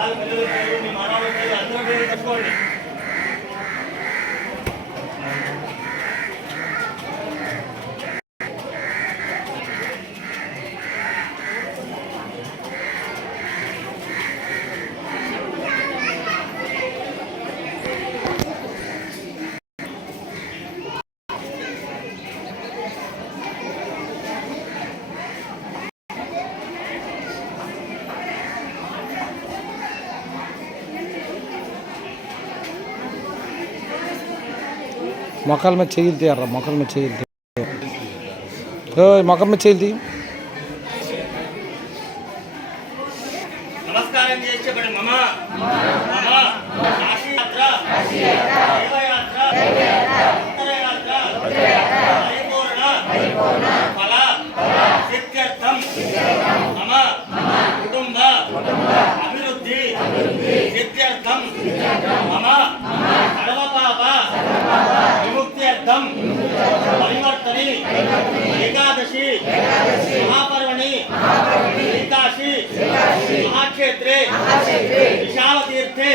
వాళ్ళ పిల్లల పేరు మీ మనవాళ్ళ పేరు అందరూ పేరు కట్టుకోండి మొక్కల మీద చేయలు తీయర్రా మొక్కల మీద చేయలు తీయ మొక్కల మీద చేయలు తీ. మహాక్షేత్రే విశాలతీర్థే.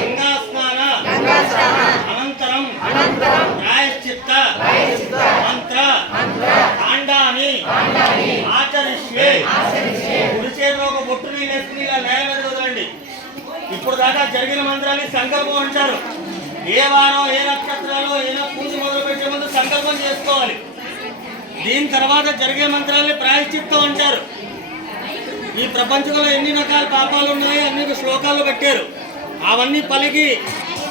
గంగా స్నాన అనంతరం. ప్రాయశ్చిత్త మంత్ర. కాండాని ఆచరిష్యే. కుడి చేతిలో ఒక బొట్టు నీళ్ళు ఇలా నేల మీద వదలండి. ఇప్పుడు దాకా జరిగిన మంత్రాన్ని సంకల్పం అంటారు. ఏ వారం ఏ నక్షత్రాలు ఏ పూజ మొదలు పెట్టే ముందు సంకల్పం చేసుకోవాలి. దీని తర్వాత జరిగే మంత్రాన్ని ప్రాయశ్చిత్తం అంటారు. ఈ ప్రపంచంలో ఎన్ని రకాల పాపాలు ఉన్నాయో అన్ని శ్లోకాలు పెట్టారు. అవన్నీ పలికి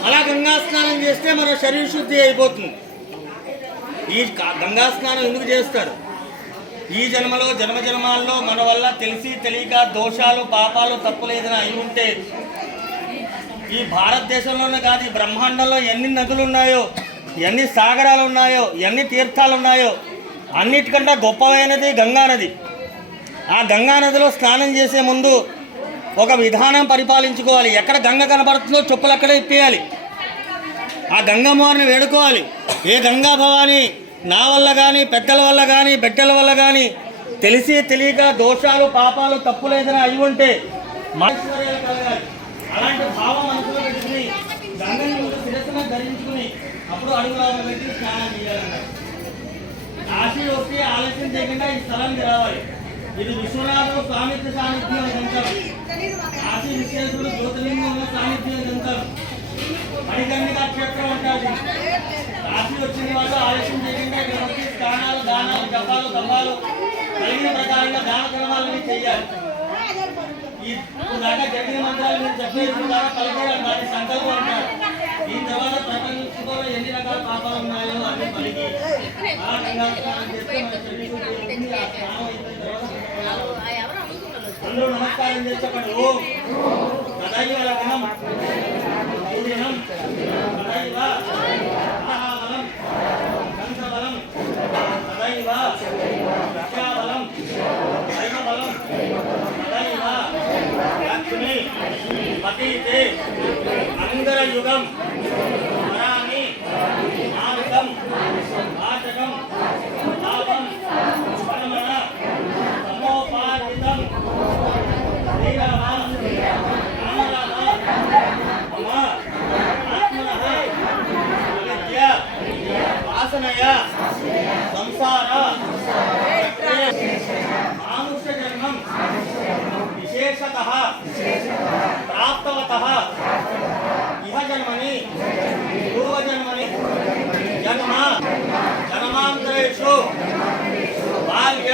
అలా గంగా స్నానం చేస్తే మన శరీర శుద్ధి అయిపోతుంది. ఈ గంగా స్నానం ఎందుకు చేస్తారు? ఈ జన్మలో జన్మ జన్మాల్లో మన వల్ల తెలిసి తెలియక దోషాలు పాపాలు తప్పులు ఏదైనా అయి ఉంటే ఈ భారతదేశంలోనే కాదు ఈ బ్రహ్మాండంలో ఎన్ని నదులు ఉన్నాయో ఎన్ని సాగరాలు ఉన్నాయో ఎన్ని తీర్థాలు ఉన్నాయో అన్నిటికంటే గొప్పమైనది గంగా నది. ఆ గంగానదిలో స్నానం చేసే ముందు ఒక విధానం పరిపాలించుకోవాలి. ఎక్కడ గంగ కనబడుతుందో చెప్పులు అక్కడే ఇప్పేయాలి. ఆ గంగమ్మవారిని వేడుకోవాలి. ఏ గంగా భవాని నా వల్ల కానీ పెద్దల వల్ల కానీ బిడ్డల వల్ల కానీ తెలిసి తెలియక దోషాలు పాపాలు తప్పులు ఏదైనా అయి ఉంటే అలాంటి భావం మనసులో పెట్టుకుని గంగని ముందు శిరస్సున ధరించుకుని అప్పుడు అడుగులో పెట్టి స్నానం చేయాలన్నారు కాశీ వస్తే ఆలస్యం చేయకుండా ఈ స్థలానికి రావాలి. ఇది విశ్వనాథ సామిత్య సాన్నిధ్యం అని అంటారు. కాశీ విశ్వేశ్వరుడు జ్యోతిలింగంలో సాన్నిధ్యం అని అంటారు. మణికర్ణిక క్షేత్రం అంటారు కాశీ వచ్చిన వాళ్ళు ఆలస్యం చేయకుండా ఇక్కడ వచ్చి స్నానాలు దానాలు జపాలు దమ్మాలు కలిగిన ప్రకారంగా దాన క్రమాలని చేయాలి. ఈ దాకా జరిగిన మంత్రాలు మీరు చెప్పేసి దాకా పలికారు? దాని సంకల్పం అంటారు. ఈ తర్వాత ప్రపంచంలో ఎన్ని రకాల పాపాలు ఉన్నాయో అన్ని పలికి. ఆ రకంగా స్నానం చేస్తే మన శరీరం ఆ స్నానం అయిపోయిన తర్వాత అందరూ నమస్కారం చేసి చెప్పండి ఓం తదైవ లగ్నం పూజనం తదైవ మహాబలం గంధబలం తదైవ విద్యాబలం దైవబలం తదైవ లక్ష్మి పతీతే అంగరయుగం ఇహ జన్మని పూర్వజన్మని జన్మ జన్మాంతరేషు బాల్య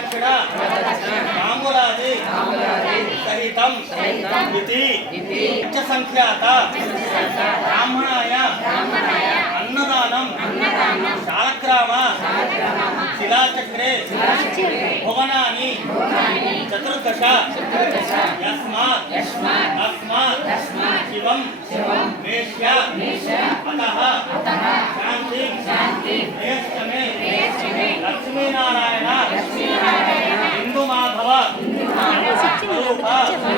ఫలదక్షిణ తాంబూలాది సహిత సహితం ఇతి సంఖ్యాత బ్రాహ్మణాయ అన్నదానం శాలగ్రామ శిలాచక్రే భువనాని చతుర్దశ యస్మాత్ తస్మాత్ శివం వేశ్య అతః శాంతి. శ్రేష్టమే 这房